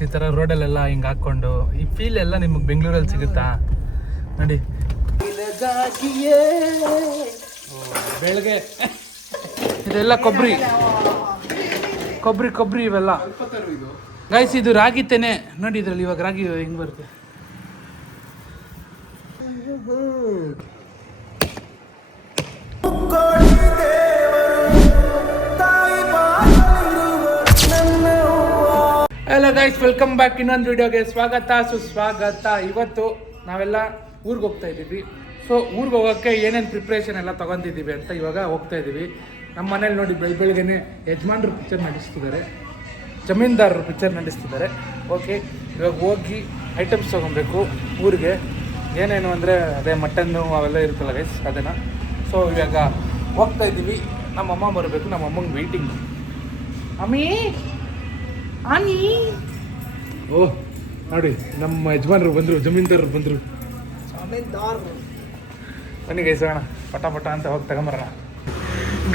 Guys, ಈ ಥರ ರೋಡಲ್ಲೆಲ್ಲ ಹಿಂಗೆ ಹಾಕ್ಕೊಂಡು ಈ ಫೀಲ್ ಎಲ್ಲ ನಿಮಗೆ ಬೆಂಗಳೂರಲ್ಲಿ ಸಿಗುತ್ತಾ ನೋಡಿ. ಬೆಳಗ್ಗೆ ಇದೆಲ್ಲ ಕೊಬ್ಬರಿ ಕೊಬ್ಬರಿ ಕೊಬ್ಬರಿ ಇವೆಲ್ಲ ಗೈಸ್. ಇದು ರಾಗಿ ತೆನೆ ನೋಡಿ, ಇದ್ರಲ್ಲಿ ಇವಾಗ ರಾಗಿ ಹೆಂಗೆ ಬರುತ್ತೆ. ಹಲೋ ಗೈಸ್, ವೆಲ್ಕಮ್ ಬ್ಯಾಕ್ ಇನ್ನೊಂದು ವಿಡಿಯೋಗೆ ಸ್ವಾಗತ ಸುಸ್ವಾಗತ. ಇವತ್ತು ನಾವೆಲ್ಲ ಊರಿಗೆ ಹೋಗ್ತಾ ಇದ್ದೀವಿ. ಸೊ ಊರಿಗೆ ಹೋಗೋಕ್ಕೆ ಏನೇನು ಪ್ರಿಪ್ರೇಷನ್ ಎಲ್ಲ ತೊಗೊಂಡಿದ್ದೀವಿ ಅಂತ ಇವಾಗ ಹೋಗ್ತಾ ಇದ್ದೀವಿ. ನಮ್ಮ ಮನೇಲಿ ನೋಡಿ ಬೆಳಗ್ಗೆನೆ ಯಜಮಾನ್ರು ಪಿಕ್ಚರ್ ನಡೆಸ್ತಿದ್ದಾರೆ, ಜಮೀನ್ದಾರರು ಪಿಕ್ಚರ್ ನಡೆಸ್ತಿದ್ದಾರೆ. ಓಕೆ, ಇವಾಗ ಹೋಗಿ ಐಟಮ್ಸ್ ತೊಗೊಬೇಕು ಊರಿಗೆ. ಏನೇನು ಅಂದರೆ ಅದೇ ಮಟನ್ನು ಅವೆಲ್ಲ ಇರುತ್ತಲ್ಲ ಗೈಸ್, ಅದನ್ನು. ಸೊ ಇವಾಗ ಹೋಗ್ತಾ ಇದ್ದೀವಿ. ನಮ್ಮಮ್ಮ ಬರಬೇಕು, ನಮ್ಮಮ್ಮಂಗೆ ವೆಯ್ಟಿಂಗು. ಅಮ್ಮಿ ಆನಿ ಓಹ್ ನೋಡಿ, ನಮ್ಮ ಯಜಮಾನರು ಬಂದರು, ಜಮೀನ್ದಾರರು ಬಂದರು. ಬನ್ನಿ ಗೈಸ್, ಹೋಗೋಣ ಪಟ ಪಟ ಅಂತ ಹೋಗಿ ತಗೊಂಬರೋಣ.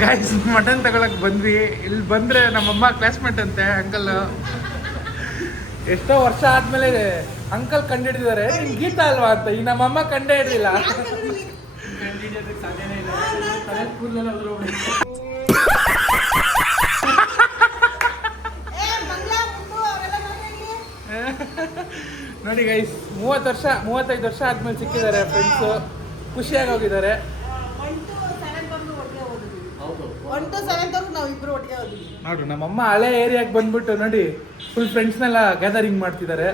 ಗಾಯ್ಸ್, ಮಟನ್ ತಗೊಳಕ್ಕೆ ಬಂದ್ವಿ. ಇಲ್ಲಿ ಬಂದರೆ ನಮ್ಮಮ್ಮ ಕ್ಲಾಸ್ಮೇಟ್ ಅಂತೆ ಅಂಕಲ್. ಎಷ್ಟೋ ವರ್ಷ ಆದಮೇಲೆ ಅಂಕಲ್ ಕಂಡು ಹಿಡಿದಿದ್ದಾರೆ. ನಿಮ್ಗೆ ಗೀತಾ ಅಲ್ವಾ ಅಂತ. ಈ ನಮ್ಮಮ್ಮ ಕಂಡೇ ಹಿಡಿದಿಲ್ಲ. ನೋಡಿ ಗೈಸ್, 35 ವರ್ಷ ಆದ್ಮೇಲೆ ಸಿಕ್ಕಿದ್ದಾರೆ ಫ್ರೆಂಡ್ಸು. ಖುಷಿಯಾಗಿ ಹೋಗಿದ್ದಾರೆ. ನೋಡ್ರಿ, ನಮ್ಮಮ್ಮ ಹಳೆ ಏರಿಯಾಗೆ ಬಂದ್ಬಿಟ್ಟು ನೋಡಿ ಫುಲ್ ಫ್ರೆಂಡ್ಸ್ನೆಲ್ಲ ಗ್ಯಾದರಿಂಗ್ ಮಾಡ್ತಿದ್ದಾರೆ.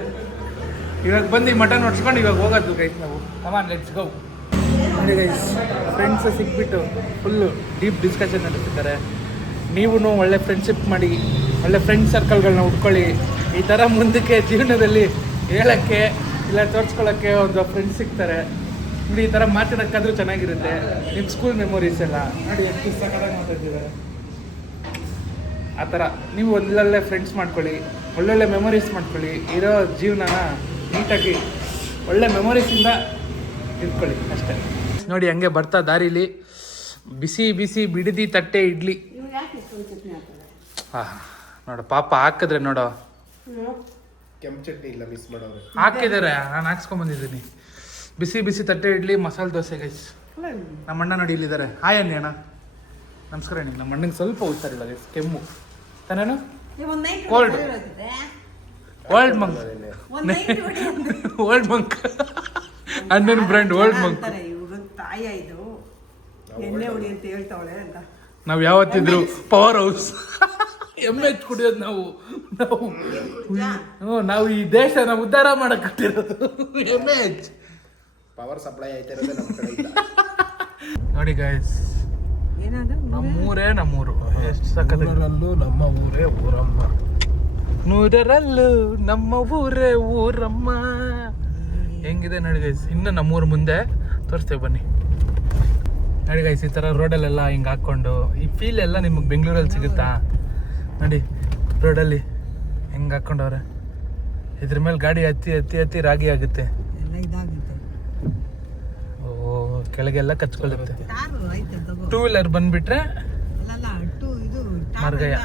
ಇವಾಗ ಬಂದು ಮಟನ್ ಹೊಡ್ಸ್ಕೊಂಡು ಇವಾಗ ಹೋಗೋದು ಗೈಸ್ ನಾವು. Come on let's go. ನೋಡಿ ಗೈಸ್, ಫ್ರೆಂಡ್ಸ್ ಸಿಕ್ಬಿಟ್ಟು ಫುಲ್ಲು ಡೀಪ್ ಡಿಸ್ಕಷನ್ ನಡೆಸ್ತಿದ್ದಾರೆ. ನೀವು ಒಳ್ಳೆ ಫ್ರೆಂಡ್ಶಿಪ್ ಮಾಡಿ, ಒಳ್ಳೆ ಫ್ರೆಂಡ್ ಸರ್ಕಲ್ಗಳನ್ನ ಉಟ್ಕೊಳ್ಳಿ. ಈ ಥರ ಮುಂದಕ್ಕೆ ಜೀವನದಲ್ಲಿ ಹೇಳೋಕ್ಕೆ ಇಲ್ಲ ತೋರಿಸ್ಕೊಳ್ಳೋಕ್ಕೆ ಒಂದು ಫ್ರೆಂಡ್ಸ್ ಸಿಗ್ತಾರೆ ನೋಡಿ. ಈ ಥರ ಮಾತಾಡೋಕ್ಕಾದ್ರೂ ಚೆನ್ನಾಗಿರುತ್ತೆ. ನಿಮ್ಮ ಸ್ಕೂಲ್ ಮೆಮೊರೀಸ್ ಎಲ್ಲ ನೋಡಿ ಎಷ್ಟು ಸಕಲಾಗಿ ಮಾತಾಡ್ತಿದ್ದಾರೆ. ಆ ಥರ ನೀವು ಒಳ್ಳೊಳ್ಳೆ ಫ್ರೆಂಡ್ಸ್ ಮಾಡ್ಕೊಳ್ಳಿ, ಒಳ್ಳೊಳ್ಳೆ ಮೆಮೊರೀಸ್ ಮಾಡ್ಕೊಳ್ಳಿ. ಇರೋ ಜೀವನನ ನೀಟಾಗಿ ಒಳ್ಳೆ ಮೆಮೊರೀಸಿಂದ ಇಟ್ಕೊಳ್ಳಿ ಅಷ್ಟೇ. ನೋಡಿ ಹಂಗೆ ಬರ್ತಾ ದಾರೀಲಿ ಬಿಸಿ ಬಿಸಿ ಬಿಡದಿ ತಟ್ಟೆ ಇಡ್ಲಿ. ಹಾಂ ನೋಡು, ಪಾಪ ಹಾಕಿದ್ರೆ ನೋಡೋ, ಕೆಂಪು ಚಟ್ನಿ ಇಲ್ಲ ಮಿಸ್ ಮಾಡೋರು ಹಾಕಿದ್ದಾರೆ. ನಾನು ಹಾಕ್ಸ್ಕೊಂಬಂದಿದ್ದೀನಿ. ಬಿಸಿ ಬಿಸಿ ತಟ್ಟೆ ಇಡ್ಲಿ, ಮಸಾಲೆ ದೋಸೆ ಗೈಸ್. ನಮ್ಮ ಅಣ್ಣ ನೋಡಿ ಇಲ್ಲಿದ್ದಾರೆ. ಹಾಯ್ ಅನ್ನಿ ಅಣ್ಣ. ನಮಸ್ಕಾರ ಅಣ್ಣ. ನಮ್ಮ ಅಣ್ಣಂಗೆ ಸ್ವಲ್ಪ ಹುಷಾರಿಲ್ಲ ಗೈಸ್, ಕೆಮ್ಮು ತಾನೇನು, ಕೋಲ್ಡ್, ಓಲ್ಡ್ ಮಂಕ್. ಓಲ್ಡ್ ಮಂಕ್ ಅಣ್ಣನ ಬ್ರ್ಯಾಂಡ್ ಓಲ್ಡ್ ಮಂಕ್. ನಾವು ಯಾವತ್ತಿದ್ರು ಪವರ್ ಹೌಸ್ MH ಕುಡಿಯೋದು ನಾವು. ನಾವು ಈ ದೇಶನ ಉದ್ಧಾರ ಮಾಡಕ್ ಕಟ್ಟಿರೋದು MH. ಪವರ್ ಸಪ್ಲೈ ಆಯ್ತಿರೋದೇ ನಮ್ಮ ಕಡೆ ಇಲ್ಲ. ನೋಡಿ ಗಾಯ್ಸ್, ನಮ್ಮೂರೇ ನಮ್ಮೂರು. ಎಷ್ಟು ಸಕಲರಲ್ಲೂ ನಮ್ಮ ಊರೇ ಊರಮ್ಮ, 100ರಲ್ಲೂ ನಮ್ಮ ಊರೇ ಊರಮ್ಮ. ಹೆಂಗಿದೆ ನೋಡಿ ಗೈಸ್. ಇನ್ನು ನಮ್ಮೂರು ಮುಂದೆ ತೋರಿಸ್ತೇವೆ ಬನ್ನಿ. ನೋಡಿ ಗೈಸ್, ಈ ಥರ ರೋಡಲ್ಲೆಲ್ಲ ಹಿಂಗೆ ಹಾಕ್ಕೊಂಡು ಈ ಫೀಲ್ ಎಲ್ಲ ನಿಮಗೆ ಬೆಂಗಳೂರಲ್ಲಿ ಸಿಗುತ್ತಾ ನೋಡಿ. ರೋಡಲ್ಲಿ ಹೆಂಗೆ ಹಾಕ್ಕೊಂಡವ್ರೆ, ಇದ್ರ ಮೇಲೆ ಗಾಡಿ ಹತ್ತಿ ಹತ್ತಿ ಹತ್ತಿ ರಾಗಿ ಆಗುತ್ತೆ. ಓ, ಕೆಳಗೆಲ್ಲ ಕಚ್ಕೊಳ್ಳುತ್ತೆ. 2 ವೀಲರ್ ಬಂದ್ಬಿಟ್ರೆ ಮಾರ್ಗಯ್ಯ.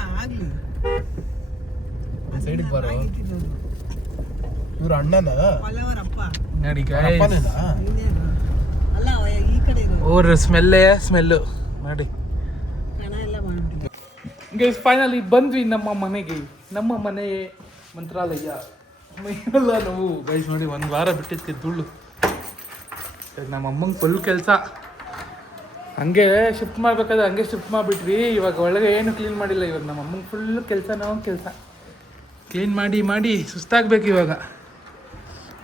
ಸೈಡಿಗೆ ಬರೋ ಇವ್ರ ಅಣ್ಣನ ನೋಡಿ ಅವ್ರ ಸ್ಮೆಲ್ಲು ನೋಡಿ. ಗೈಸ್, ಫೈನಲಿ ಬಂದ್ವಿ ನಮ್ಮ ಮನೆಗೆ. ನಮ್ಮ ಮನೆ ಮಂತ್ರಾಲಯ ಎಲ್ಲ ನಾವು ಗೈಸ್. ನೋಡಿ, 1 ವಾರ ಬಿಟ್ಟಿತ್ತು ಧೂಳು. ನಮ್ಮ ಅಮ್ಮಂಗೆ ಫುಲ್ ಕೆಲಸ. ಹಂಗೆ ಶಿಫ್ಟ್ ಮಾಡ್ಬೇಕಾದ್ರೆ ಹಂಗೆ ಶಿಫ್ಟ್ ಮಾಡಿಬಿಟ್ವಿ. ಇವಾಗ ಒಳಗೆ ಏನು ಕ್ಲೀನ್ ಮಾಡಿಲ್ಲ. ಇವಾಗ ನಮ್ಮ ಅಮ್ಮಂಗೆ ಫುಲ್ ಕೆಲಸ, ನಾವು ಕೆಲಸ ಕ್ಲೀನ್ ಮಾಡಿ ಮಾಡಿ ಸುಸ್ತಾಗಬೇಕು ಇವಾಗ.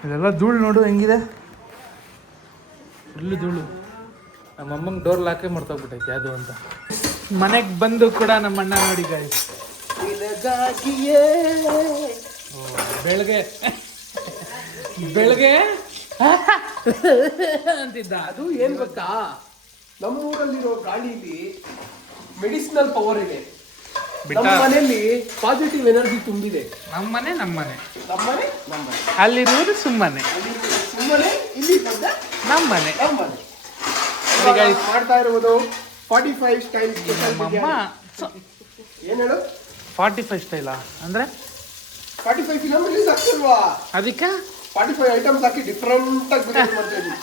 ಇದೆಲ್ಲ ಧೂಳು ನೋಡು ಹೆಂಗಿದೆ, ಫುಲ್ಲು ಧೂಳು. ನಮ್ಮ ಅಮ್ಮಂಗೆ ಡೋರ್ ಲಾಕೇ ಮಾಡ್ತೋಗ್ಬಿಟ್ಟೈತೆ ಅದು ಅಂತ. ಮನೆಗೆ ಬಂದು ಕೂಡ ನಮ್ಮ ಅಣ್ಣ ನೋಡಿ ಗಾಯ್ಸ್, ಬೆಳಗ್ಗೆ ಬೆಳಗ್ಗೆ ಅಂತಿದ್ದ. ಅದು ಏನ್ ಗೊತ್ತಾ, ನಮ್ಮೂರಲ್ಲಿರೋ ಗಾಳಿಲಿ ಮೆಡಿಸಿನಲ್ ಪವರ್ ಇದೆ. ನಮ್ಮ ಮನೆಯಲ್ಲಿ ಪಾಸಿಟಿವ್ ಎನರ್ಜಿ ತುಂಬಿದೆ. ನಮ್ಮನೆ ನಮ್ಮನೆ ಅಲ್ಲಿರುವುದು ಸುಮ್ಮನೆ, ಇಲ್ಲಿ ಬಂದ ನಮ್ಮನೆ. ಮಾಡ್ತಾ ಇರುವುದು 45 ಸ್ಟೈಲ್. ನಮ್ಮಮ್ಮ ಏನ್ ಹೇಳು, 45 ಸ್ಟೈಲಾ ಅಂದ್ರೆ 45 ಫಿಲಮ್ ರಿಲೀಸ್ ಆಗ್ತಿಲ್ವಾ? ಅದಕ್ಕೆ 45 ಐಟಮ್ಸ್ ಹಾಕಿ ಡಿಫ್ರೆಂಟ್ ಆಗಿ ಬಿರಿಯಾನಿ ಮಾಡ್ತಾ ಇದ್ದೀನಿ.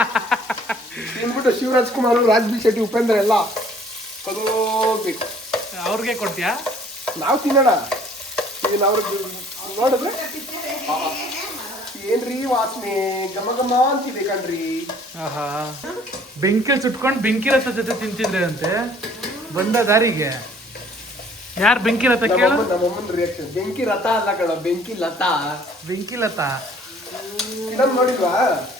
ತಿಂದ್ಬಿಟ್ಟು ಶಿವರಾಜ್ ಕುಮಾರ್, ರಾಜ್ ಬಿ ಶೆಟ್ಟಿ, ಉಪೇಂದ್ರ ಎಲ್ಲ ಕದೋಗ್ಬೇಕು. ಅವ್ರಿಗೆ ಕೊಡ್ತೀಯಾ? ನಾವು ತಿನ್ನೋಣ. ಇದನ್ನ ಅವ್ರಿಗೆ ನೋಡಿದ್ರೆ ಏನ್ರಿ ವಾಸನೆ ಘಮ ಘಮ ಅಂತಿದೆ ಕಣ್ರಿ. ಆಹಾ, ಬೆಂಕಿ ಸುಟ್ಕೊಂಡು ಬೆಂಕಿ ರಥ ಜೊತೆ ತಿಂತಿದ್ರೆ ಅಂತೆ ಬಂದ ದಾರಿಗೆ. ಯಾರು ಬೆಂಕಿ ರಥ ಕೇಳು? ನಮ್ಮಮ್ಮನ ರಿಯಾಕ್ಷನ್. ಬೆಂಕಿ ರಥ ಅಲ್ಲ ಕಣ, ಬೆಂಕಿ ಲತಾ. ಬೆಂಕಿ ಲತಾ ಫಿಲಮ್ ನೋಡಿಲ್ವಾ?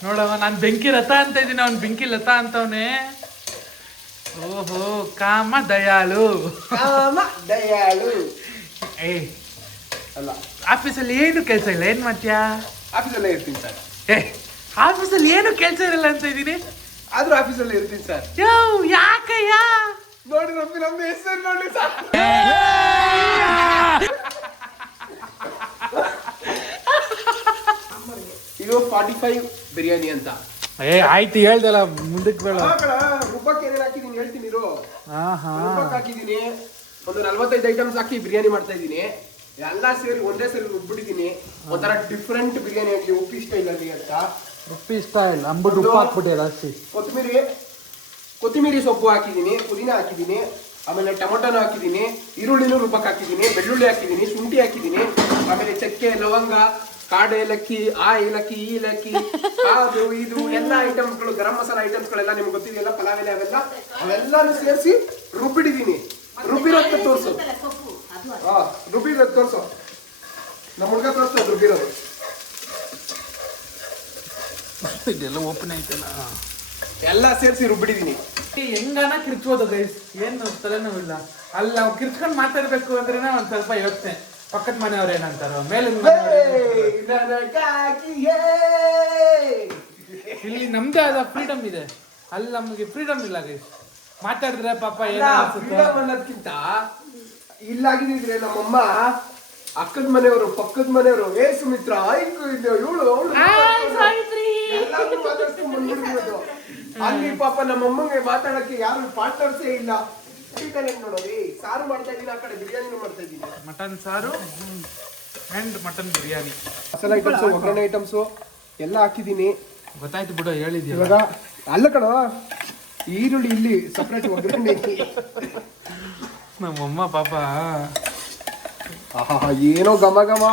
ನೋಡವ, ನಾನು ಬೆಂಕಿ ರಥ ಅಂತ ಇದ್ದೀನಿ, ಅವ್ನು ಬೆಂಕಿ ಲತಾ ಅಂತವನೇ. ಓಹೋ, ಕಾಮ ದಯಾಳು. ಕಾಮ ದಯಾಳು ಏ ಅಲ್ಲ, ಆಫೀಸಲ್ಲಿ ಏನು ಕೆಲಸ ಇಲ್ಲ, ಏನ್ ಮಾಡ್ತೀಯಾ? ಆಫೀಸಲ್ಲೇ ಇರ್ತೀನಿ ಸರ್. ಏ ಆಫೀಸಲ್ಲಿ ಏನು ಕೆಲಸ ಇರಲ್ಲ ಅಂತ ಇದ್ದೀನಿ. ಆದ್ರೂ ಆಫೀಸಲ್ಲೇ ಇರ್ತೀನಿ ಸರ್. ಯೋ ಯಾಕಯ್ಯ? ನೋಡಿ ನಮ್ಮ ಹೆಸರು ನೋಡಿ ಸರ್. ಇದು 45 ಬಿರಿಯಾನಿ ಅಂತ. ಏ ಆಯ್ತು, ಹೇಳ್ದಲ್ಲ, ಮುಂದಕ್ಕೆ ಬೇಡ. ರುಬ್ಬಕ್ಕೆ ಏನೇನು ಹಾಕಿದೀನಿ ಹೇಳ್ತೀನಿ ಇರು. ಆಹಾ, ರುಬ್ಬಕ್ಕೆ ಹಾಕಿದೀನಿ ಒಂದು 45 ಐಟಮ್ಸ್ ಹಾಕಿ ಬಿರಿಯಾನಿ ಮಾಡ್ತಾ ಇದ್ದೀನಿ. ಎಲ್ಲ ಸೇರಿ ಒಂದೇ ಸೇರಿ ರುಬ್ಬಿಟ್ಟಿದ್ದೀನಿ. ಒಂಥರ ಡಿಫ್ರೆಂಟ್ ಬಿರಿಯಾನಿ ಆಗಲಿ, ಉಪ್ಪಿ ಸ್ಟೈಲ್ ಅಲ್ಲಿ ಅಂತ. ಉಪ್ಪಿ ಸ್ಟೈಲ್ ಅಂದ್ಬಿಟ್ಟು ಉಪ್ಪು ಹಾಕ್ಬಿಟ್ಟೆ ಜಾಸ್ತಿ. ಕೊತ್ತಿಮೀರಿ ಸೊಪ್ಪು ಹಾಕಿದ್ದೀನಿ, ಪುದೀನ ಹಾಕಿದ್ದೀನಿ, ಆಮೇಲೆ ಟೊಮೊಟೊನ ಹಾಕಿದ್ದೀನಿ, ಈರುಳ್ಳಿನೂ ರುಬ್ಬಕ್ಕೆ ಹಾಕಿದ್ದೀನಿ, ಬೆಳ್ಳುಳ್ಳಿ ಹಾಕಿದ್ದೀನಿ, ಶುಂಠಿ ಹಾಕಿದ್ದೀನಿ, ಆಮೇಲೆ ಚಕ್ಕೆ, ಲವಂಗ, ಕಾಡು ಏಲಕ್ಕಿ, ಆ ಏಲಕ್ಕಿ, ಈ ಏಲಕ್ಕಿ, ಅದು ಇದು ಎಲ್ಲ ಐಟಮ್ಸ್ಗಳು, ಗರಂ ಮಸಾಲ ಐಟಮ್ಸ್ಗಳೆಲ್ಲ ನಿಮ್ಗೆ ಗೊತ್ತಿದೆಯಲ್ಲ, ಪಲಾವ್ ಎಲೆ ಅವೆಲ್ಲಾನು ಸೇರಿಸಿ ರುಬ್ಬಿಟ್ಟಿದ್ದೀನಿ. ರುಬ್ಬಿರೋದು ತೋರಿಸು. ರುಬ್ಬಿರೋದು ತೋರಿಸು. ನಮ್ಮ ಹುಡುಗ ತೋರಿಸ್ತದೆ ರುಬ್ಬಿರೋದು. ಇದೆಲ್ಲ ಓಪನ್ ಐತಲ್ಲ, ಎಲ್ಲ ಸೇರಿಸಿ ರುಬ್ಬಿಟ್ಟಿದ್ದೀನಿ. ಹೆಂಗಾನ ಕಿರ್ಚೋದು ಗೈಸ್, ಏನು ತಲೆನೂ ಇಲ್ಲ. ಅಲ್ಲಿ ನಾವು ಕಿರ್ಚ್ಕೊಂಡು ಮಾತಾಡ್ಬೇಕು ಅಂದ್ರೆ ಒಂದ್ ಸ್ವಲ್ಪ ಯೋಚನೆ, ಪಕ್ಕದ ಮನೆಯವ್ರು ಏನಂತಾರೋ, ಮೇಲಿನ ಇಲ್ಲಿ ನಮ್ದೇ ಆದ ಫ್ರೀಡಮ್ ಇದೆ, ಅಲ್ಲಿ ನಮಗೆ ಫ್ರೀಡಮ್ ಇಲ್ಲ ಗೈಸ್. ಮಾತಾಡಿದ್ರೆ ಪಾಪ ಅನ್ನೋದಕ್ಕಿಂತ ಇಲ್ಲಾಗಿದ್ರೆ ನಮ್ಮಮ್ಮ ಅಕ್ಕದ ಮನೆಯವರು, ಪಕ್ಕದ ಮನೆಯವರು, ಏ ಸುಮಿತ್ರ ಇವಳು ಅಲ್ಲಿ ಪಾಪ ನಮ್ಮಮ್ಮಂಗೆ ಮಾತಾಡಕ್ಕೆ ಯಾರು ಪಾರ್ಟ್ನರ್ಸೇ ಇಲ್ಲ. ನೋಡೋರಿ, ಸಾರು ಮಾಡ್ತಾ ಇದ್ದೀನಿ, ಆ ಕಡೆ ಬಿರಿಯಾನಿ ಮಾಡ್ತಾ ಇದ್ದೀನಿ. ಮಟನ್ ಸಾರು ಅಂಡ್ ಮಟನ್ ಬಿರಿಯಾನಿ, ಮಸಾಲೆ ಐಟಮ್ಸ್, ಒಗ್ಗರಣೆ ಐಟಮ್ಸ್ ಎಲ್ಲ ಹಾಕಿದ್ದೀನಿ. ಗೊತ್ತಾಯ್ತು ಬಿಡು, ಹೇಳಿದ್ಯಾ. ಇವಾಗ ಅಲ್ಲ ಕಣ, ಈರುಳ್ಳಿ ಇಲ್ಲಿ ಸಪ್ರೇಟ್ ಒಗ್ಗರಣೆ. ನಮ್ಮಮ್ಮ ಪಾಪ ಏನೋ ಘಮ ಘಮ.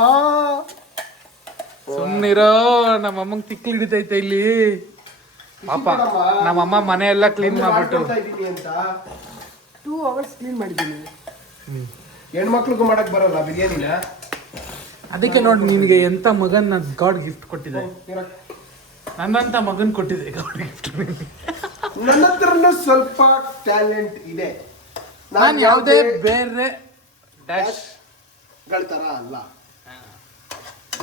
ಸುಮ್ಮನಿರೋ, ನಮ್ಮಮ್ಮಂಗ್ ತಿಕ್ಲು ಹಿಡಿತೈತೆ ಇಲ್ಲಿ ಪಾಪ. ನಮ್ಮಮ್ಮ ಮನೆ ಎಲ್ಲ ಕ್ಲೀನ್ ಮಾಡ್ಬಿಟ್ಟು ಅಂತ 2 hours ಕ್ಲೀನ್ ಮಾಡಿದ್ದೀನಿ. ಹೆಣ್ಮಕ್ಳಿಗೂ ಮಾಡಕ್ ಬರಲ್ಲ ಬಿರಿಯಾನಿನ. ಅದಕ್ಕೆ ನೋಡಿ, ನಿನ್ಗೆ ಎಂತ ಮಗನ್ ಗಾಡ್ ಗಿಫ್ಟ್ ಕೊಟ್ಟಿದೆ, ನನ್ನಂತ ಮಗನ್ ಕೊಟ್ಟಿದೆ ಗಾಡ್ ಗಿಫ್ಟ್. ನನ್ನ ಹತ್ರನೂ ಸ್ವಲ್ಪ ಟ್ಯಾಲೆಂಟ್ ಇದೆ. ನಾನು ಯಾವುದೇ ಬೇರೆ ಡ್ಯಾಶ್ ಗಳ ತರ ಅಲ್ಲ,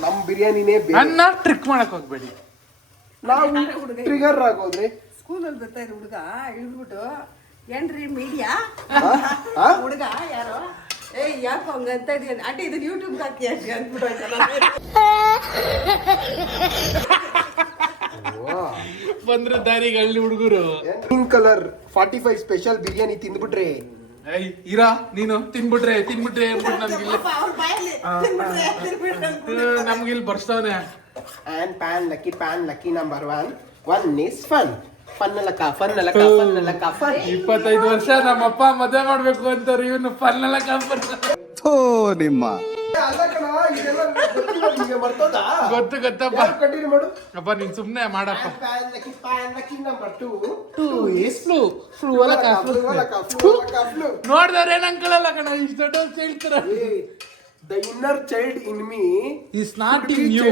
ನಮ್ ಬಿರಿಯಾನಿನೇ ನನ್ನ ಟ್ರಿಕ್ ಮಾಡಕ್ ಹೋಗ್ಬೇಡಿ. ನಾವು ಟ್ರಿಗರ್ ಆಗೋದ್ರೆ ಸ್ಕೂಲಲ್ಲಿ ಬರ್ತಾ ಇರೋ ಹುಡುಗ ಇಳ್ಬಿಟ್ಟು ಏನ್ರಿ ಮೀಡಿಯಾ ಹುಡುಗ ಯಾರೋ ಏಯ್ ಯಾಕೆ ಹಂಗ ಅಂತ ಇದೀನಿ ಅಡ್ಡಿ ಇದನ್ನ ಯೂಟ್ಯೂಬ್ಗೆ ಹಾಕಿ ಅಷ್ಟೇ ಅಂದ್ಬಿಟ್ಟು ಬಂದ್ರೆ ದಾರಿಗೆ ಹಳ್ಳಿ ಹುಡುಗರು ಗ್ರೀನ್ ಕಲರ್ 45 ಸ್ಪೆಷಲ್ ಬಿರಿಯಾನಿ ತಿಂದ್ಬಿಟ್ರೆ ಇರಾ ನೀನು ತಿನ್ಬಿಟ್ರೆ ನಮ್ಗಿಲ್ ಬರ್ಸ್ತಾವನೆ. And pan lucky number 1 is fun. Fun alaka. 25 ವರ್ಷ ನಮ್ಮಪ್ಪ ಮದುವೆ ಮಾಡ್ಬೇಕು ಅಂತಾರೆ, ಇವನು ಫನ್ನಲ್ಲ ಕಾಂಪರ್. ನಿಮ್ಮ ಗೊತ್ತಪ್ಪ. ಕಂಟಿನ್ಯೂ ಮಾಡು. ಅಪ್ಪ ನೀನ್ ಸುಮ್ನೆ ಮಾಡಪ್ಪ. Pan lucky number 2 is flu. ನೋಡ್ದವ್ರೆ ಏನ್ ಅಂಕಳಲ್ಲ ಕಣ, ಇಷ್ಟು ದೊಡ್ಡ ಹೇಳ್ತಾರ. The inner child in me is not in you.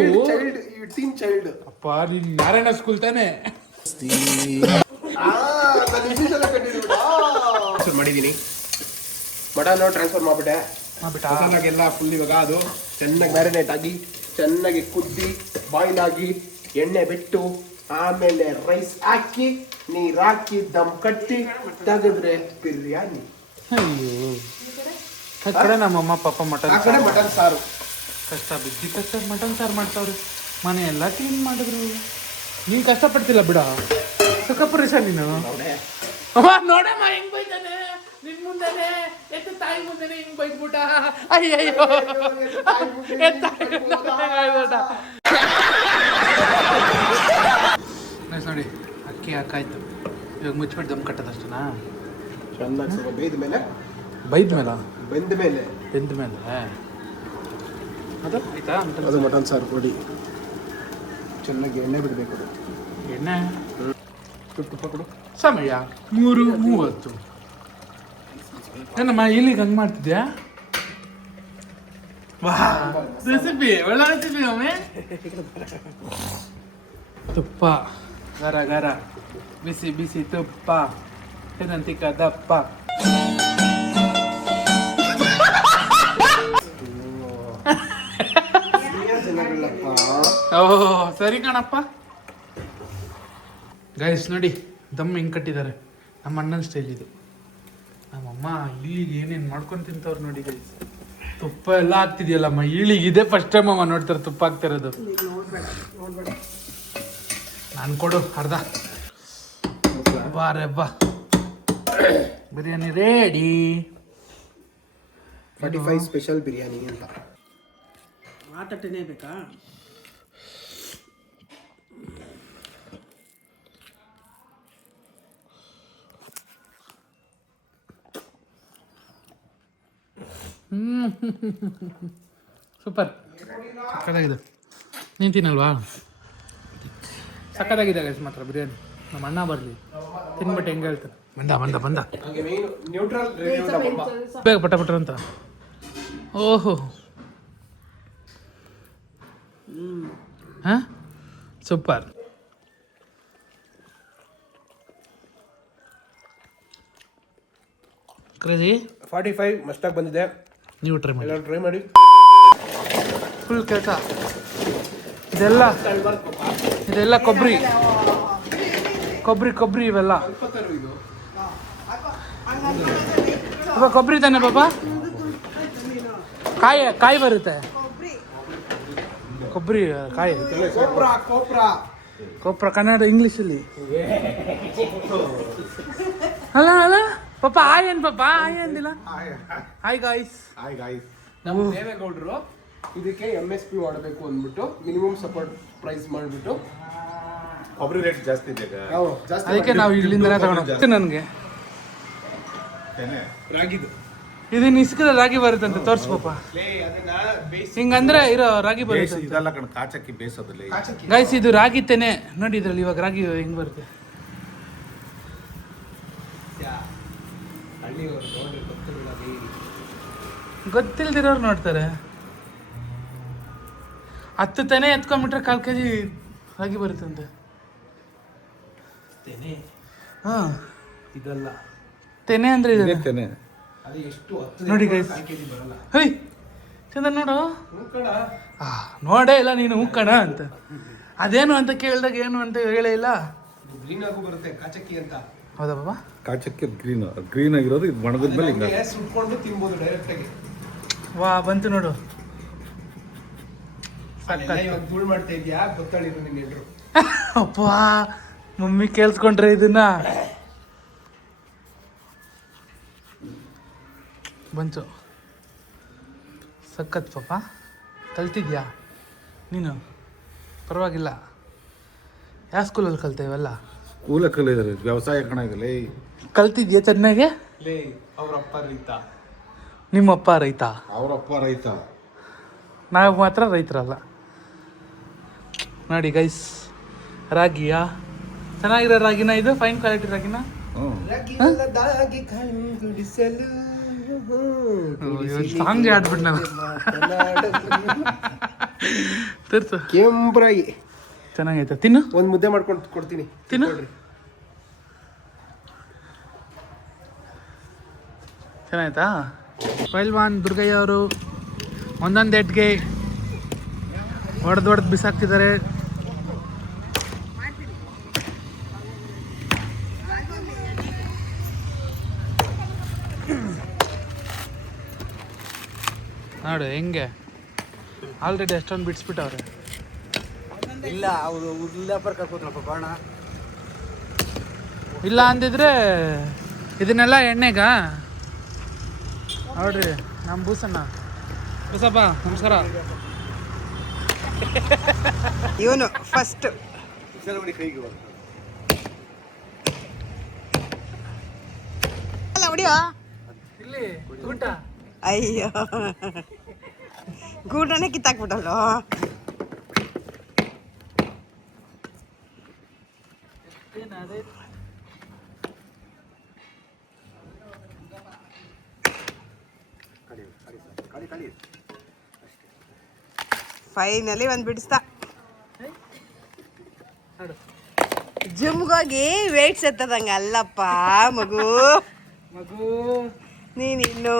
teen child. ಅಪ್ಪ ನೀನ್ ನಾರಾಯಣ ಸ್ಕೂಲ್ ತಾನೆ. ಮಾಡಿದೀನಿ ಮಟನ್ ಟ್ರಾನ್ಸ್ಫರ್ ಮಾಡ್ಬಿಟ್ಟೆ. ಮಸಾಲಾಗೆಲ್ಲ ಫುಲ್ ಇವಾಗ ಅದು ಚೆನ್ನಾಗಿ ಮ್ಯಾರಿನೇಟ್ ಆಗಿ ಚೆನ್ನಾಗಿ ಕುದ್ದಿ ಬಾಯ್ಲ್ ಆಗಿ ಎಣ್ಣೆ ಬಿಟ್ಟು ಆಮೇಲೆ ರೈಸ್ ಹಾಕಿ ನೀರ್ ಹಾಕಿ ದಮ್ ಕಟ್ಟಿ ತೆಗೆದ್ರೆ ಬಿರಿಯಾನಿ. ಆ ಕಡೆ ನಮ್ಮಮ್ಮ ಪಾಪ ಮಟನ್ ಸಾರು ಕಷ್ಟ ಮಟನ್ ಸಾರು ಮಾಡ್ತಾವ್ರಿ. ಮನೆ ಎಲ್ಲ ಕ್ಲೀನ್ ಮಾಡಿದ್ರು. ನೀನ್ ಕಷ್ಟಪಡ್ತಿಲ್ಲ ಬಿಡ, ಸುಖಪುರುಷ ನೀನು. ಅಮ್ಮ ನೋಡಮ್ಮ ಹೆಂಗ್ ಬೈತಾನೆ. ನಿನ್ ಮುಂದೆನೆ ಎತ್ತು ತಾಯಿ ಮುಂದೆನೆ ಹಿಂಗ್ ಬೈದ್ಬಿಟ್ಟ. ಅಯ್ಯಯ್ಯೋ ನೋಡಿ ಅಕ್ಕಿ ಹಾಕಾಯ್ತು. ಇವಾಗ ಮುಚ್ಚಿಬಿಟ್ಟು ದಮ್ ಕಟ್ಟದಷ್ಟನಾ? ಚೆನ್ನಾಗಿ ಸ್ವಲ್ಪ ಬೇಯ್ದ ಮೇಲೆ ಬೈದ ಮೇಲೆ ಬೆಂದ ಮೇಲೆ ಅದು ಆಯ್ತಾ? ಅದು ಮಟನ್ ಸಾರು ಕೊಡಿ. ಚೆನ್ನಾಗಿ ಎಣ್ಣೆ ಬಿಡಬೇಕು. ಅದು ಎಣ್ಣೆ ತುಪ್ಪ ಕೊಡು. ಸಮಯ 3:30. ಏನಮ್ಮ ಇಲ್ಲಿಗೆ ಹಂಗೆ ಮಾಡ್ತಿದ್ಯಾ? ವಾ ರೆಸಿಪಿ ಒಳ್ಳೆ ರೆಸಿಪಿ ಒಮ್ಮೆ. ತುಪ್ಪ ಗರ ಗರ ಬಿಸಿ ಬಿಸಿ ತುಪ್ಪ ಏನಂತಿಕ ದಪ್ಪ. ಓಹ್ ಸರಿ ಕಣಪ್ಪ. ಗೈಸ್ ನೋಡಿ ದಮ್ ಹೆಂಗೆ ಕಟ್ಟಿದ್ದಾರೆ. ನಮ್ಮ ಅಣ್ಣನ ಸ್ಟೈಲ್ ಇದು. ನಮ್ಮಮ್ಮ ಇಲ್ಲಿಗೆ ಏನೇನು ಮಾಡ್ಕೊಂಡು ತಿಂತವ್ರು ನೋಡಿ ಗೈಸ್. ತುಪ್ಪ ಎಲ್ಲ ಹಾಕ್ತಿದ್ಯಲ್ಲಮ್ಮ ಇಳಿಗೆ. ಇದೇ ಫಸ್ಟ್ ಟೈಮ್ ಅಮ್ಮ ನೋಡ್ತಾರೆ ತುಪ್ಪ ಹಾಕ್ತಿರೋದು. ನಾನು ಕೊಡು ಅರ್ಧ. ಬಾರೆ ಬಾ, ಬಿರಿಯಾನಿ ರೆಡಿ. 45 ಸ್ಪೆಷಲ್ ಬಿರಿಯಾನಿ ಅಂತ. ಮಾತಾಡ್ತೇನೆ ಬೇಕಾ? ಸೂಪರ್, ಸಕ್ಕತ್ತಾಗಿದೆ. ನೀನು ತಿನ್ನಲ್ವಾ? ಸಕ್ಕತ್ತಾಗಿದೆ ಗೈಸ್ ಮಾತ್ರ ಬಿರಿಯಾನಿ. ನಮ್ಮ ಅಣ್ಣ ಬರಲಿ ತಿನ್ಬಿಟ್ಟು ಹೆಂಗೆ ಹೇಳ್ತಾರೆ. ಬಂದ ಬೇಗ ಪಟ ಪಟ ಅಂತ. ಓಹೋ ಹಾಂ ಸೂಪರ್. ಕ್ರೇಜಿ 45 ಮಸ್ತಾಗಿ ಬಂದಿದೆ. ನೀವು ಟ್ರೈ ಮಾಡಿ. ಎಲ್ಲರೂ ಟ್ರೈ ಮಾಡಿ. ಫುಲ್ ಕೆಲಸ ಇದೆಲ್ಲ ಕೊಬ್ಬರಿ ಇವೆಲ್ಲ ಪಾಪ ಕೊಬ್ಬರಿ ತಾನೆ ಪಾಪ. ಕಾಯಿ ಬರುತ್ತೆ. ಕೊಬ್ಬರಿ ಕಾಯಿ ಕೊಪ್ರ ಕನ್ನಡ ಇಂಗ್ಲೀಷಲ್ಲಿ ಅಲ್ಲ ಪಾಪ. ಆಯ್ ಏನ್ ಪಾಪ ಆಯ್ ಅಂದಿಲ್ಲ. Hi guys. ನಮ್ಮ ದೇವೇಗೌಡರು ಇದಕ್ಕೆ MSP ಮಾಡಬೇಕು ಅಂದ್ಬಿಟ್ಟು ಮಿನಿಮಮ್ ಸಪೋರ್ಟ್ ಪ್ರೈಸ್ ಮಾಡಿಬಿಟ್ಟು ಕೊಬ್ಬರಿ ರೇಟ್ ಜಾಸ್ತಿ ಇದೆ ಈಗ. ಅದಕ್ಕೆ ನಾವು ಇಲ್ಲಿಂದನೇ ತಗೊಂಡು ನನಗೆ ರಾಗಿದು ಇದನ್ನ ಇಸ್ಕಿದ್ರೆ ರಾಗಿ ಬರುತ್ತಂತೆ. ತೋರ್ಸು ಪಾಪ. ಹಿಂಗಂದ್ರೆ ಇರೋ ರಾಗಿ ಬರುತ್ತೆ. ಇದೆಲ್ಲ ಕಣ ಕಾಚಕ್ಕಿ ಬೇಯಿಸೋದಿಲ್ಲ. ಗೈಸ್ ಇದು ರಾಗಿ ತೆನೆ ನೋಡಿ. ಇದ್ರಲ್ಲಿ ಇವಾಗ ರಾಗಿ ಹೆಂಗ್ ಬರುತ್ತೆ. ಗೊತ್ತಿಲ್ದಿರೋರು ನೋಡ್ತಾರೆ. 10 ತೆನೆ ಎತ್ಕೊಂಡ್ಬಿಟ್ರೆ 1/4 kg ರಾಗಿ ಬರುತ್ತಂತೆ. ತೆನೆ ಹಾಂ ಇದಲ್ಲ, ತೆನೆ ಅಂದ್ರೆ ಇದೆ. ತೆನೆ ಅದು ಎಷ್ಟು 10 ನೋಡಿ ಗೈಸ್. kg ಬರಲ್ಲ. ಹೈ ಚಂದ ನೋಡು. ಮುಕ್ಕಣ ನೋಡೇ ಇಲ್ಲ ನೀನು ಮುಕ್ಕಣ ಅಂತ. ಅದೇನು ಅಂತ ಕೇಳಿದಾಗ ಏನು ಅಂತ ಹೇಳೇ ಇಲ್ಲ. ಗ್ರೀನ್ ಆಗು ಬರುತ್ತೆ ಕಾಚಕ್ಕಿ ಅಂತ. ಹೌದಾ ಬಾಬಾ? ಕಾಚಕ್ಕಿ ಗ್ರೀನ್ ಆಗಿರೋದು ಇದು ಒಣಗಿದ ಮೇಲೆ ಹಿಂಗ ಸುಟ್ಕೊಂಡು ತಿನ್ಬೋದು ಡೈರೆಕ್ಟ್ ಆಗಿ. ವಾ ಬಂತು ನೋಡು. ಇವಾಗ ಧೂಳ್ ಮಾಡ್ತಾ ಇದ್ಯಾ ಗೊತ್ತಾಳಿದ್ರು ನಿನ್ನ ಎಲ್ರು. ಅಪ್ಪ ಮಮ್ಮಿ ಕೇಳಿಸ್ಕೊಂಡ್ರೆ ಇದನ್ನ. ಬಂತು ಸಖತ್ ಪಾಪ. ಕಲ್ತಿದ್ಯಾ ನೀನು? ಪರವಾಗಿಲ್ಲ. ಯಾವ ಸ್ಕೂಲಲ್ಲಿ ಕಲ್ತೆ ಇವೆಲ್ಲ? ಕೂಲ ಕಲಿದ್ದಾರೆ ವ್ಯವಸಾಯ ಕಣ ಇದಲ್ಲ. ಕಲ್ತಿದ್ಯಾ ಚೆನ್ನಾಗೆ? ಲೇ ಅವ್ರಪ್ಪ ರೈತ, ನಿಮ್ಮಪ್ಪ ರೈತ, ಅವರಪ್ಪ ರೈತ, ನಾವು ಮಾತ್ರ ರೈತರಲ್ಲ. ನೋಡಿ ಗೈಸ್ ರಾಗಿಯಾ? ಚೆನ್ನಾಗಿರೋ ರಾಗಿನ ಇದು? ಫೈನ್ ಕ್ವಾಲಿಟಿ ರಾಗಿನ? ಸಾಂಗ್ ಆಡ್ಬಿಟ್ಟು ನಾವು ತಿರ್ತು. ಕೆಂಬ್ರಾಗಿ ಚೆನ್ನಾಗೈತೆ. ತಿನ್ನು. ಒಂದ್ ಮುದ್ದೆ ಮಾಡ್ಕೊಂಡು ಕೊಡ್ತೀನಿ, ತಿನ್ನು. ಚೆನ್ನಾಯ್ತಾ? ಪೈಲ್ವಾನ್ ದುರ್ಗಯ್ಯ ಅವರು ಒಂದೊಂದು ಎಟ್ಗೆ ಹೊಡೆದು ಬಿಸಾಕ್ತಿದ್ದಾರೆ. ನೋಡು ಹೆಂಗೆ ಆಲ್ರೆಡಿ ಎಷ್ಟೊಂದು ಬಿಡಿಸ್ಬಿಟ್ಟವ್ರೆ. ಇಲ್ಲ ಅವರು ಉರ್ಲಾಪರ್ ಕರ್ಕೋದ್ರಪ್ಪ ಬಾಣ. ಇಲ್ಲ ಅಂದಿದ್ರೆ ಇದನ್ನೆಲ್ಲ ಎಣ್ಣೆಗ ನೋಡ್ರಿ ನಮ್ಮ ಬೂಸಣ್ಣ. ಬೂಸಪ್ಪ ನಮಸ್ಕಾರ. ಇವನು ಫಸ್ಟ್ ಅಲ್ಲ ಹೊಡಿಯೋ. ಇಲ್ಲಿ ಊಟ ಅಯ್ಯೋ ಗೂಟನೇ ಕಿತ್ತಾಕ್ಬಿಟ್ಟಲ್ಲೋ. ಫೈನಲಿ ಒಂದು ಬಿಡಿಸ್ತಾ. ಜಿಮ್ಗೋಗಿ ವೇಟ್ಸ್ ಎತ್ತದಂಗ ಅಲ್ಲಪ್ಪ ಮಗು ಮಗು. ನೀನಿನ್ನು